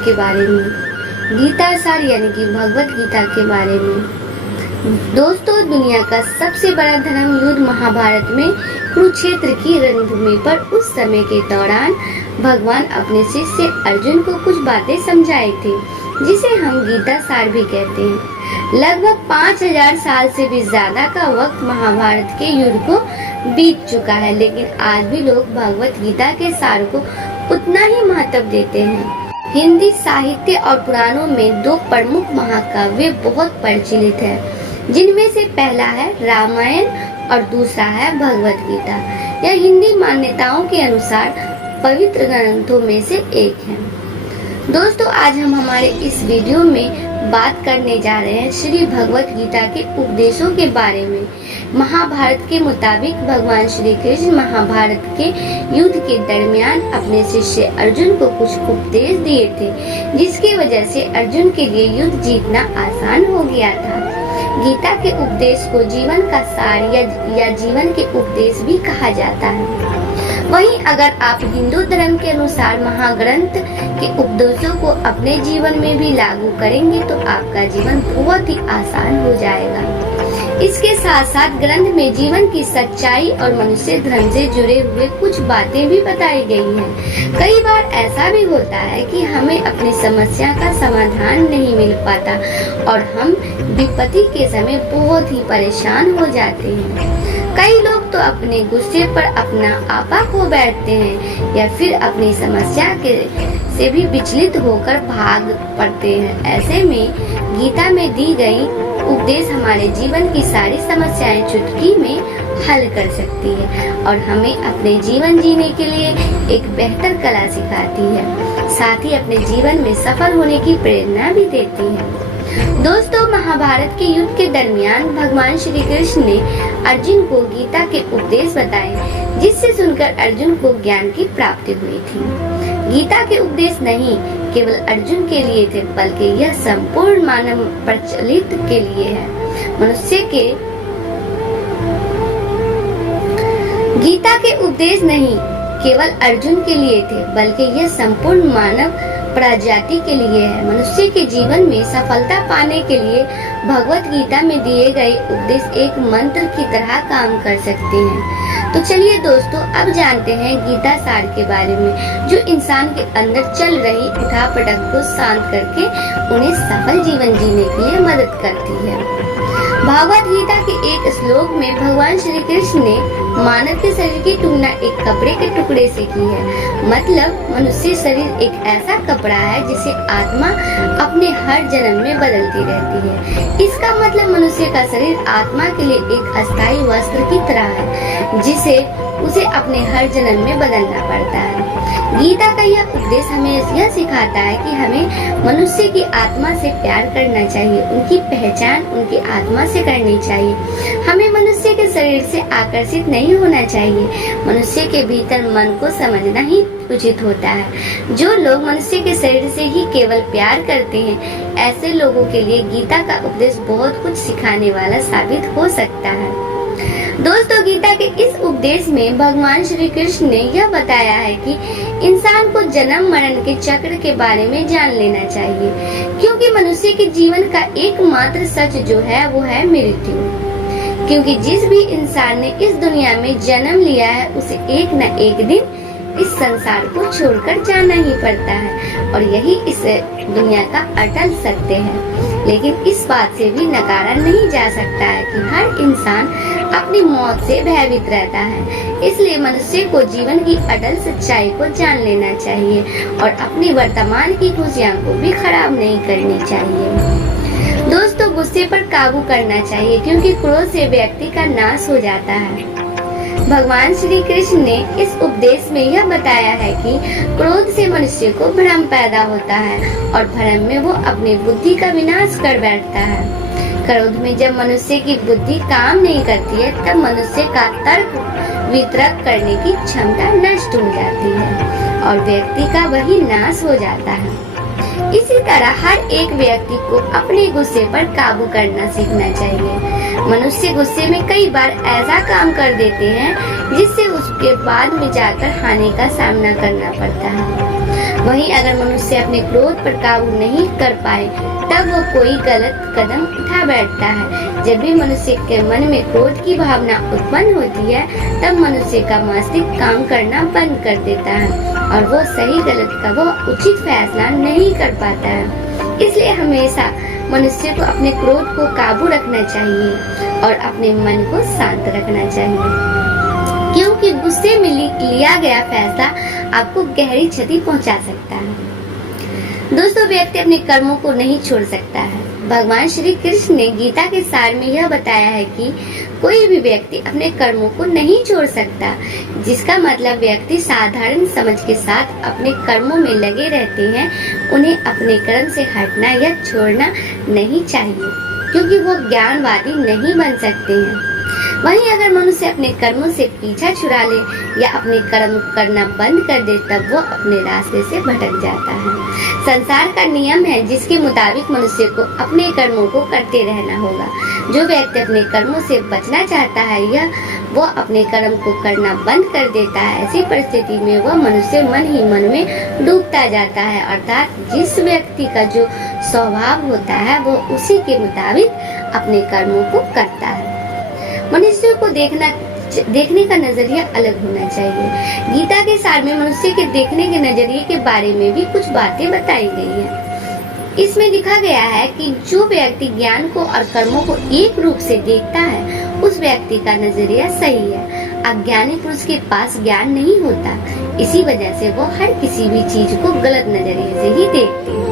के बारे में, गीता सार यानी कि भगवत गीता के बारे में। दोस्तों, दुनिया का सबसे बड़ा धर्म युद्ध महाभारत में कुरुक्षेत्र की रणभूमि पर उस समय के दौरान भगवान अपने शिष्य अर्जुन को कुछ बातें समझाए थे, जिसे हम गीता सार भी कहते हैं। लगभग 5000 साल से भी ज्यादा का वक्त महाभारत के युद्ध को बीत चुका है, लेकिन आज भी लोग भगवत गीता के सार को उतना ही महत्व देते हैं। हिंदी साहित्य और पुराणों में दो प्रमुख महाकाव्य बहुत प्रचलित है, जिनमें से पहला है रामायण और दूसरा है भगवत गीता। यह हिंदी मान्यताओं के अनुसार पवित्र ग्रंथों में से एक है। दोस्तों, आज हम हमारे इस वीडियो में बात करने जा रहे हैं श्री भगवत गीता के उपदेशों के बारे में। महाभारत के मुताबिक भगवान श्री कृष्ण महाभारत के युद्ध के दरमियान अपने शिष्य अर्जुन को कुछ उपदेश दिए थे, जिसकी वजह से अर्जुन के लिए युद्ध जीतना आसान हो गया था। गीता के उपदेश को जीवन का सार या जीवन के उपदेश भी कहा जाता है। वहीं अगर आप हिंदू धर्म के अनुसार महाग्रंथ के उपदेशों को अपने जीवन में भी लागू करेंगे तो आपका जीवन बहुत ही आसान हो जाएगा। इसके साथ साथ ग्रंथ में जीवन की सच्चाई और मनुष्य धर्म से जुड़े हुए कुछ बातें भी बताई गई हैं। कई बार ऐसा भी होता है कि हमें अपनी समस्या का समाधान नहीं मिल पाता और हम विपत्ति के समय बहुत ही परेशान हो जाते हैं। कई लोग तो अपने गुस्से पर अपना आपा खो बैठते हैं या फिर अपनी समस्या से भी विचलित होकर भाग पड़ते हैं। ऐसे में गीता में दी गई उपदेश हमारे जीवन की सारी समस्याएं चुटकी में हल कर सकती है और हमें अपने जीवन जीने के लिए एक बेहतर कला सिखाती है, साथ ही अपने जीवन में सफल होने की प्रेरणा भी देती है। दोस्तों, महाभारत के युद्ध के दरमियान भगवान श्री कृष्ण ने अर्जुन को गीता के उपदेश बताए, जिससे सुनकर अर्जुन को ज्ञान की प्राप्ति हुई थी। गीता के उपदेश नहीं केवल अर्जुन के लिए थे, बल्कि यह संपूर्ण मानव प्रचलित के लिए है। गीता के उपदेश नहीं केवल अर्जुन के लिए थे, बल्कि यह संपूर्ण मानव प्रजाति के लिए है। मनुष्य के जीवन में सफलता पाने के लिए भगवत गीता में दिए गए उपदेश एक मंत्र की तरह काम कर सकते हैं। तो चलिए दोस्तों, अब जानते हैं गीता सार के बारे में, जो इंसान के अंदर चल रही उठापटक को शांत करके उन्हें सफल जीवन जीने के लिए मदद करती है। भगवत गीता के एक श्लोक में भगवान श्री कृष्ण ने मानव के शरीर की तुलना एक कपड़े के टुकड़े से की है। मतलब मनुष्य शरीर एक ऐसा कपड़ा है जिसे आत्मा अपने हर जन्म में बदलती रहती है। इसका मतलब मनुष्य का शरीर आत्मा के लिए एक अस्थायी वस्त्र की तरह है, जिसे उसे अपने हर जन्म में बदलना पड़ता है। गीता का यह उपदेश हमें यह सिखाता है कि हमें मनुष्य की आत्मा से प्यार करना चाहिए, उनकी पहचान उनकी आत्मा से करनी चाहिए। हमें मनुष्य के शरीर से आकर्षित नहीं होना चाहिए। मनुष्य के भीतर मन को समझना ही उचित होता है। जो लोग मनुष्य के शरीर से ही केवल प्यार करते हैं, ऐसे लोगों के लिए गीता का उपदेश बहुत कुछ सिखाने वाला साबित हो सकता है। दोस्तों, गीता के इस उपदेश में भगवान श्री कृष्ण ने यह बताया है कि इंसान को जन्म मरण के चक्र के बारे में जान लेना चाहिए, क्योंकि मनुष्य के जीवन का एकमात्र सच जो है वो है मृत्यु। क्योंकि जिस भी इंसान ने इस दुनिया में जन्म लिया है, उसे एक न एक दिन इस संसार को छोड़कर जाना ही पड़ता है और यही इस दुनिया का अटल सत्य है। लेकिन इस बात से भी नकारा नहीं जा सकता है कि हर इंसान अपनी मौत से भयभीत रहता है। इसलिए मनुष्य को जीवन की अटल सच्चाई को जान लेना चाहिए और अपनी वर्तमान की खुशियाँ को भी खराब नहीं करनी चाहिए। दोस्तों, गुस्से पर काबू करना चाहिए, क्योंकि क्रोध से व्यक्ति का नाश हो जाता है। भगवान श्री कृष्ण ने इस उपदेश में यह बताया है कि क्रोध से मनुष्य को भ्रम पैदा होता है और भ्रम में वो अपनी बुद्धि का विनाश कर बैठता है। क्रोध में जब मनुष्य की बुद्धि काम नहीं करती है, तब मनुष्य का तर्क वितर्क करने की क्षमता नष्ट हो जाती है और व्यक्ति का वही नाश हो जाता है। इसी तरह हर एक व्यक्ति को अपने गुस्से पर काबू करना सीखना चाहिए। मनुष्य गुस्से में कई बार ऐसा काम कर देते हैं जिससे उसके बाद में जाकर हानि का सामना करना पड़ता है। वहीं अगर मनुष्य अपने क्रोध पर काबू नहीं कर पाए तब वो कोई गलत कदम उठा बैठता है। जब भी मनुष्य के मन में क्रोध की भावना उत्पन्न होती है तब मनुष्य का मस्तिष्क काम करना बंद कर देता है और वो सही गलत का वो उचित फैसला नहीं कर पाता है। इसलिए हमेशा मनुष्य को अपने क्रोध को काबू रखना चाहिए और अपने मन को शांत रखना चाहिए, क्योंकि गुस्से में लिया गया फैसला आपको गहरी क्षति पहुंचा सकता है। दोस्तों, व्यक्ति अपने कर्मों को नहीं छोड़ सकता है। भगवान श्री कृष्ण ने गीता के सार में यह बताया है कि कोई भी व्यक्ति अपने कर्मों को नहीं छोड़ सकता, जिसका मतलब व्यक्ति साधारण समझ के साथ अपने कर्मों में लगे रहते हैं। उन्हें अपने कर्म से हटना या छोड़ना नहीं चाहिए, क्योंकि वो ज्ञानवादी नहीं बन सकते हैं। वहीं अगर मनुष्य अपने कर्मों से पीछा छुड़ा ले या अपने कर्म करना बंद कर दे तब वो अपने रास्ते से भटक जाता है। संसार का नियम है जिसके मुताबिक मनुष्य को अपने कर्मों को करते रहना होगा। जो व्यक्ति अपने कर्मों से बचना चाहता है या वो अपने कर्म को करना बंद कर देता है, ऐसी परिस्थिति में वह मनुष्य मन ही मन में डूबता जाता है। अर्थात जिस व्यक्ति का जो स्वभाव होता है वो उसी के मुताबिक अपने कर्मों को करता है। मनुष्य को देखने का नजरिया अलग होना चाहिए। गीता के सार में मनुष्य के देखने के नजरिए के बारे में भी कुछ बातें बताई गई हैं। इसमें लिखा गया है कि जो व्यक्ति ज्ञान को और कर्मों को एक रूप से देखता है उस व्यक्ति का नजरिया सही है। अज्ञानी पुरुष के पास ज्ञान नहीं होता, इसी वजह से वो हर किसी भी चीज को गलत नजरिए से ही देखते हैं।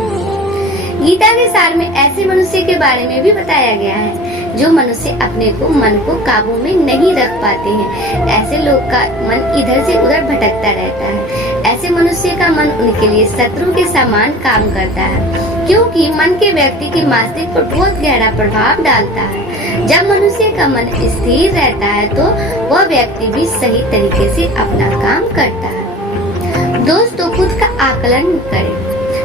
गीता के सार में ऐसे मनुष्य के बारे में भी बताया गया है जो मनुष्य अपने मन को काबू में नहीं रख पाते हैं। ऐसे लोग का मन इधर से उधर भटकता रहता है। ऐसे मनुष्य का मन उनके लिए शत्रु के समान काम करता है, क्योंकि मन के व्यक्ति के मस्तिष्क पर बहुत गहरा प्रभाव डालता है। जब मनुष्य का मन स्थिर रहता है तो वह व्यक्ति भी सही तरीके से अपना काम करता है। दोस्तों, खुद का आकलन करें।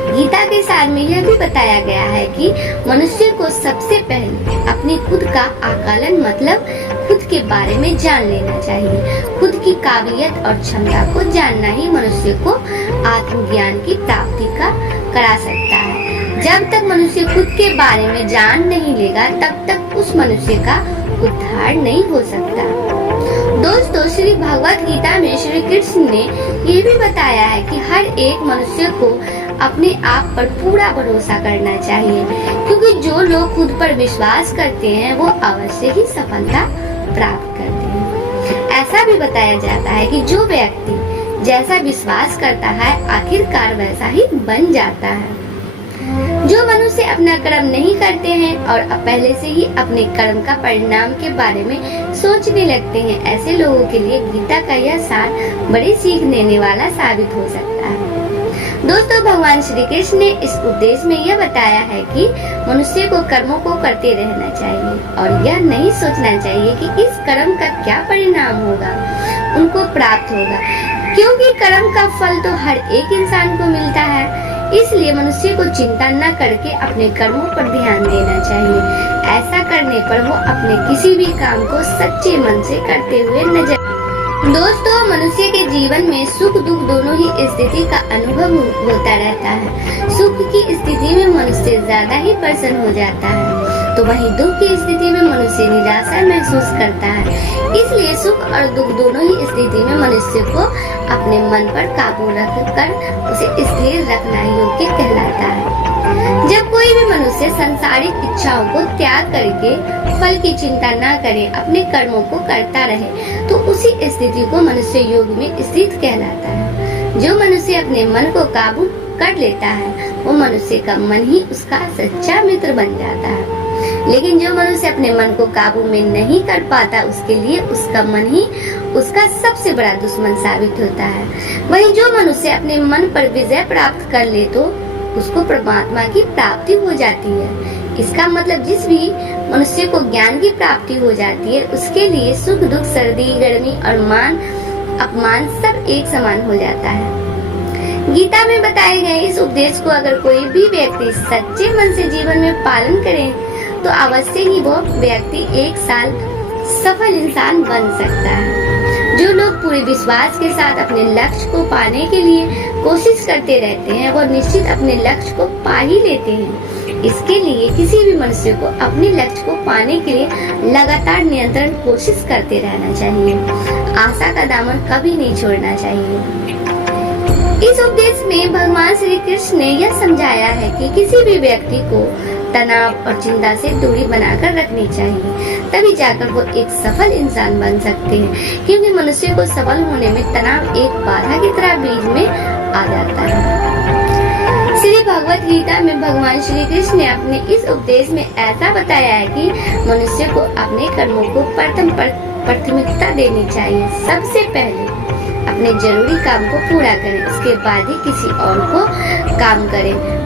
गीता के सार में यह भी बताया गया है कि मनुष्य को सबसे पहले अपनी खुद का आकलन मतलब खुद के बारे में जान लेना चाहिए। खुद की काबिलियत और क्षमता को जानना ही मनुष्य को आत्मज्ञान की प्राप्ति का करा सकता है। जब तक मनुष्य खुद के बारे में जान नहीं लेगा तब तक उस मनुष्य का उद्धार नहीं हो सकता। दोस्तों, श्री भगवत गीता में श्री कृष्ण ने ये भी बताया है कि हर एक मनुष्य को अपने आप पर पूरा भरोसा करना चाहिए, क्योंकि जो लोग खुद पर विश्वास करते हैं वो अवश्य ही सफलता प्राप्त करते हैं। ऐसा भी बताया जाता है कि जो व्यक्ति जैसा विश्वास करता है आखिरकार वैसा ही बन जाता है। जो मनुष्य अपना कर्म नहीं करते हैं और पहले से ही अपने कर्म का परिणाम के बारे में सोचने लगते हैं, ऐसे लोगों के लिए गीता का यह सार बड़ी सीख देने वाला साबित हो सकता है। दोस्तों, भगवान श्री कृष्ण ने इस उपदेश में यह बताया है कि मनुष्य को कर्मों को करते रहना चाहिए और यह नहीं सोचना चाहिए कि इस कर्म का क्या परिणाम होगा, उनको प्राप्त होगा, क्योंकि कर्म का फल तो हर एक इंसान को मिलता है। इसलिए मनुष्य को चिंता न करके अपने कर्मों पर ध्यान देना चाहिए। ऐसा करने पर वो अपने किसी भी काम को सच्चे मन से करते हुए नजर। दोस्तों, मनुष्य के जीवन में सुख दुख दोनों ही स्थिति का अनुभव होता रहता है। सुख की स्थिति में मनुष्य ज्यादा ही प्रसन्न हो जाता है, तो वहीं दुख की स्थिति में मनुष्य निराशा महसूस करता है। इसलिए सुख और दुख दोनों ही स्थिति में मनुष्य को अपने मन पर काबू रखकर उसे स्थिर रखना योग्य कहलाता है। जब कोई भी मनुष्य सांसारिक इच्छाओं को त्याग करके फल की चिंता न करे, अपने कर्मों को करता रहे, तो उसी स्थिति को मनुष्य योग में स्थित कहलाता है। जो मनुष्य अपने मन को काबू कर लेता है वो मनुष्य का मन ही उसका सच्चा मित्र बन जाता है। लेकिन जो मनुष्य अपने मन को काबू में नहीं कर पाता उसके लिए उसका मन ही उसका सबसे बड़ा दुश्मन साबित होता है। वहीं जो मनुष्य अपने मन पर विजय प्राप्त कर ले तो उसको परमात्मा की प्राप्ति हो जाती है। इसका मतलब जिस भी मनुष्य को ज्ञान की प्राप्ति हो जाती है उसके लिए सुख दुख सर्दी गर्मी और मान अपमान सब एक समान हो जाता है। गीता में बताए गए इस उपदेश को अगर कोई भी व्यक्ति सच्चे मन से जीवन में पालन करे तो अवश्य ही वो व्यक्ति एक साल सफल इंसान बन सकता है। जो लोग पूरे विश्वास के साथ अपने लक्ष्य को पाने के लिए कोशिश करते रहते हैं वो निश्चित अपने लक्ष्य को पा ही लेते हैं। इसके लिए किसी भी मनुष्य को अपने लक्ष्य को पाने के लिए लगातार निरंतर कोशिश करते रहना चाहिए। आशा का दामन कभी नहीं छोड़ना चाहिए। इस उपदेश में भगवान श्री कृष्ण ने यह समझाया है कि किसी भी व्यक्ति को तनाव और चिंता से दूरी बनाकर रखनी चाहिए, तभी जाकर वो एक सफल इंसान बन सकते हैं। क्योंकि मनुष्य को सफल होने में तनाव एक बाधा की तरह बीच में आ जाता है। श्री भगवत गीता में भगवान श्री कृष्ण ने अपने इस उपदेश में ऐसा बताया है कि मनुष्य को अपने कर्मों को प्राथमिकता देनी चाहिए। सबसे पहले अपने जरूरी काम को पूरा करें, उसके बाद ही किसी और को काम करें।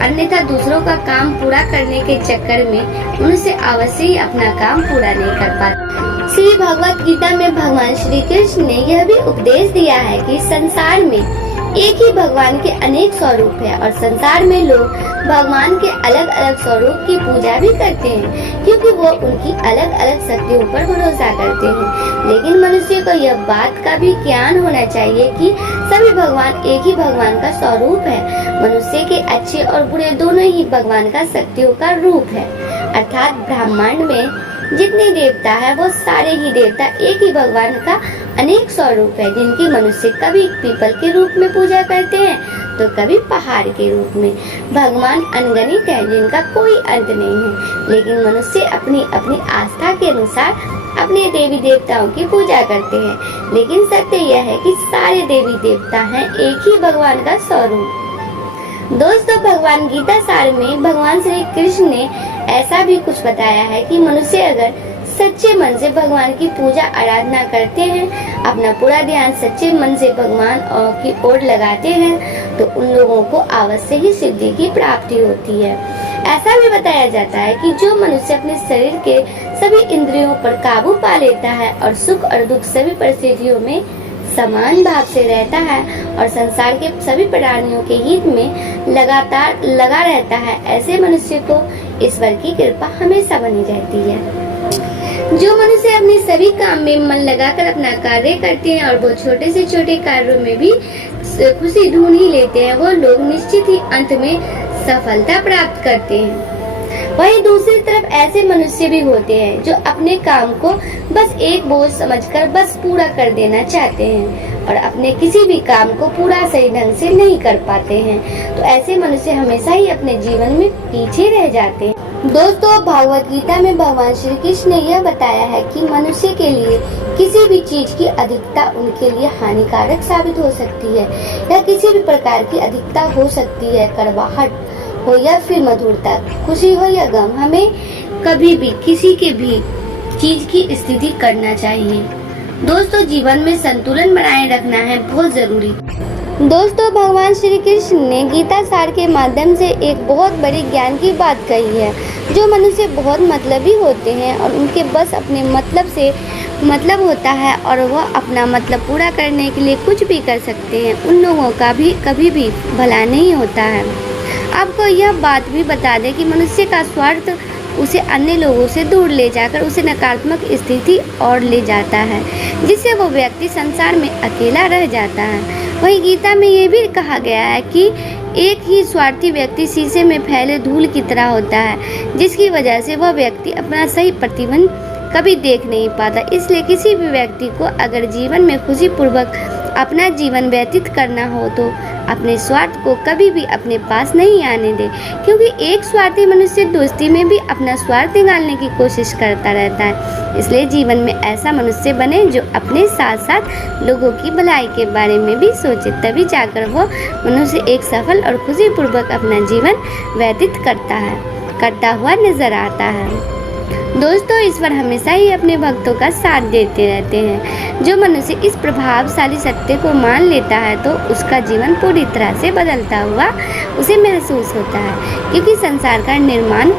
अन्यथा दूसरों का काम पूरा करने के चक्कर में उनसे अवश्य ही अपना काम पूरा नहीं कर पाते। श्री भगवत गीता में भगवान श्री कृष्ण ने यह भी उपदेश दिया है कि संसार में एक ही भगवान के अनेक स्वरूप है और संसार में लोग भगवान के अलग अलग स्वरूप की पूजा भी करते हैं, क्योंकि वो उनकी अलग अलग शक्तियों पर भरोसा करते हैं। लेकिन मनुष्य को यह बात का भी ज्ञान होना चाहिए कि सभी भगवान एक ही भगवान का स्वरूप है। मनुष्य के अच्छे और बुरे दोनों ही भगवान का शक्तियों का रूप है। अर्थात ब्रह्मांड में जितने देवता है वो सारे ही देवता एक ही भगवान का अनेक स्वरूप है, जिनकी मनुष्य कभी पीपल के रूप में पूजा करते हैं तो कभी पहाड़ के रूप में। भगवान अनगिनत है जिनका कोई अंत नहीं है, लेकिन मनुष्य अपनी अपनी आस्था के अनुसार अपने देवी देवताओं की पूजा करते हैं। लेकिन सत्य यह है कि सारे देवी देवता हैं एक ही भगवान का स्वरूप। दोस्तों, भगवान गीता सार में भगवान श्री कृष्ण ने ऐसा भी कुछ बताया है कि मनुष्य अगर सच्चे मन से भगवान की पूजा आराधना करते हैं, अपना पूरा ध्यान सच्चे मन से भगवान की ओर लगाते हैं, तो उन लोगों को अवश्य ही सिद्धि की प्राप्ति होती है। ऐसा भी बताया जाता है कि जो मनुष्य अपने शरीर के सभी इंद्रियों पर काबू पा लेता है और सुख और दुख सभी परिस्थितियों में समान भाव से रहता है और संसार के सभी प्राणियों के हित में लगातार लगा रहता है, ऐसे मनुष्य को ईश्वर की कृपा हमेशा बनी रहती है। जो मनुष्य अपने सभी काम में मन लगाकर अपना कार्य करते हैं और वो छोटे से छोटे कार्यों में भी खुशी ढूंढ ही लेते हैं, वो लोग निश्चित ही अंत में सफलता प्राप्त करते हैं। वहीं दूसरी तरफ ऐसे मनुष्य भी होते हैं जो अपने काम को बस एक बोझ समझकर बस पूरा कर देना चाहते हैं और अपने किसी भी काम को पूरा सही ढंग से नहीं कर पाते हैं, तो ऐसे मनुष्य हमेशा ही अपने जीवन में पीछे रह जाते हैं। दोस्तों, भगवत गीता में भगवान श्री कृष्ण ने यह बताया है कि मनुष्य के लिए किसी भी चीज की अधिकता उनके लिए हानिकारक साबित हो सकती है, या किसी भी प्रकार की अधिकता हो सकती है। कड़वाहट हो या फिर मधुरता, खुशी हो या गम, हमें कभी भी किसी के भी चीज की स्थिति करना चाहिए। दोस्तों, जीवन में संतुलन बनाए रखना है बहुत जरूरी। दोस्तों, भगवान श्री कृष्ण ने गीता सार के माध्यम से एक बहुत बड़ी ज्ञान की बात कही है। जो मनुष्य बहुत मतलबी होते हैं और उनके बस अपने मतलब से मतलब होता है और वह अपना मतलब पूरा करने के लिए कुछ भी कर सकते हैं, उन लोगों का भी कभी भी भला नहीं होता है। आपको यह बात भी बता दें कि मनुष्य का स्वार्थ उसे अन्य लोगों से दूर ले जाकर उसे नकारात्मक स्थिति और ले जाता है, जिससे वो व्यक्ति संसार में अकेला रह जाता है। वहीं गीता में ये भी कहा गया है कि एक ही स्वार्थी व्यक्ति शीशे में फैले धूल की तरह होता है, जिसकी वजह से वह व्यक्ति अपना सही प्रतिबिंब कभी देख नहीं पाता। इसलिए किसी भी व्यक्ति को अगर जीवन में खुशीपूर्वक अपना जीवन व्यतीत करना हो तो अपने स्वार्थ को कभी भी अपने पास नहीं आने दे, क्योंकि एक स्वार्थी मनुष्य दोस्ती में भी अपना स्वार्थ निकालने की कोशिश करता रहता है। इसलिए जीवन में ऐसा मनुष्य बने जो अपने साथ साथ लोगों की भलाई के बारे में भी सोचे, तभी जाकर वो मनुष्य एक सफल और खुशीपूर्वक अपना जीवन व्यतीत करता हुआ नजर आता है। दोस्तों, ईश्वर हमेशा ही अपने भक्तों का साथ देते रहते हैं। जो मनुष्य इस प्रभावशाली सत्य को मान लेता है तो उसका जीवन पूरी तरह से बदलता हुआ उसे महसूस होता है, क्योंकि संसार का निर्माण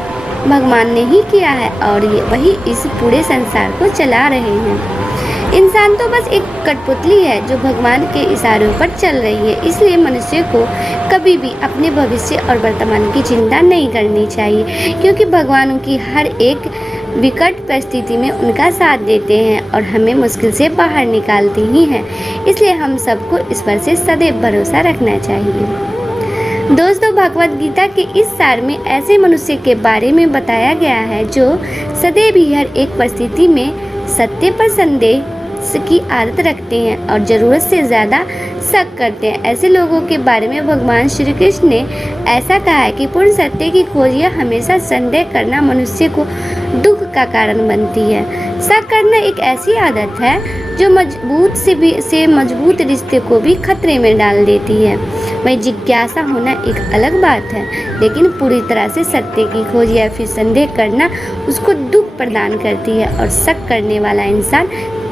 भगवान ने ही किया है और वही इस पूरे संसार को चला रहे हैं। इंसान तो बस एक कठपुतली है जो भगवान के इशारों पर चल रही है। इसलिए मनुष्य को कभी भी अपने भविष्य और वर्तमान की चिंता नहीं करनी चाहिए, क्योंकि भगवान उनकी हर एक विकट परिस्थिति में उनका साथ देते हैं और हमें मुश्किल से बाहर निकालते ही हैं। इसलिए हम सबको ईश्वर से सदैव भरोसा रखना चाहिए। दोस्तों, भगवद गीता के इस सार में ऐसे मनुष्य के बारे में बताया गया है जो सदैव ही हर एक परिस्थिति में सत्य पर संदेह की आदत रखते हैं और ज़रूरत से ज़्यादा शक करते हैं। ऐसे लोगों के बारे में भगवान श्री कृष्ण ने ऐसा कहा है कि पूर्ण सत्य की खोज या हमेशा संदेह करना मनुष्य को दुख का कारण बनती है। शक करना एक ऐसी आदत है जो मजबूत से मजबूत रिश्ते को भी खतरे में डाल देती है। वही जिज्ञासा होना एक अलग बात है, लेकिन पूरी तरह से सत्य की खोज या फिर संदेह करना उसको दुख प्रदान करती है और शक करने वाला इंसान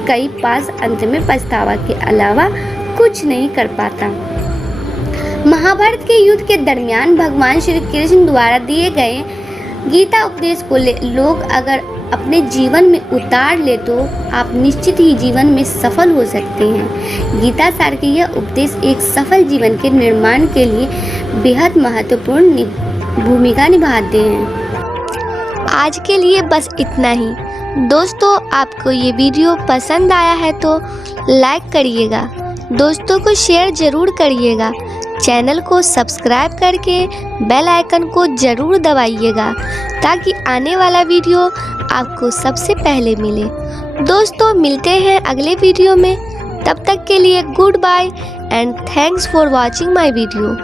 कई पास अंत में पछतावा के अलावा कुछ नहीं कर पाता। महाभारत के युद्ध के दरमियान भगवान श्री कृष्ण द्वारा दिए गए गीता उपदेश को लोग अगर अपने जीवन में उतार ले तो आप निश्चित ही जीवन में सफल हो सकते हैं। गीता सार के यह उपदेश एक सफल जीवन के निर्माण के लिए बेहद महत्वपूर्ण भूमिका निभाते हैं। आज के लिए बस इतना ही। दोस्तों, आपको ये वीडियो पसंद आया है तो लाइक करिएगा, दोस्तों को शेयर ज़रूर करिएगा, चैनल को सब्सक्राइब करके बेल आइकन को ज़रूर दबाइएगा ताकि आने वाला वीडियो आपको सबसे पहले मिले। दोस्तों, मिलते हैं अगले वीडियो में, तब तक के लिए goodbye and thanks for watching my video.